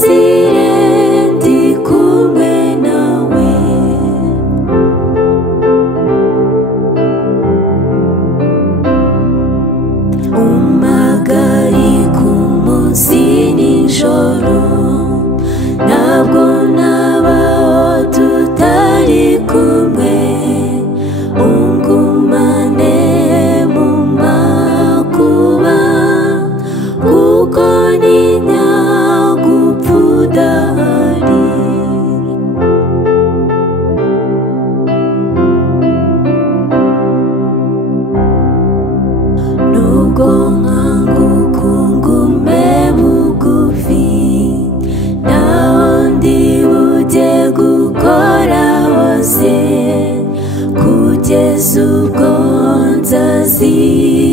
sinzire ndi kumwe nawe. Umpagarika umunsi n'ijoro, ntabwo nabaho tutari kumwe. Ungumane mu makuba, kuko ntinya gupfa udahari. Nubwo nkanguka ungume bugufi, naho ndi bujye gukora hose, kugeza ubwo nzazira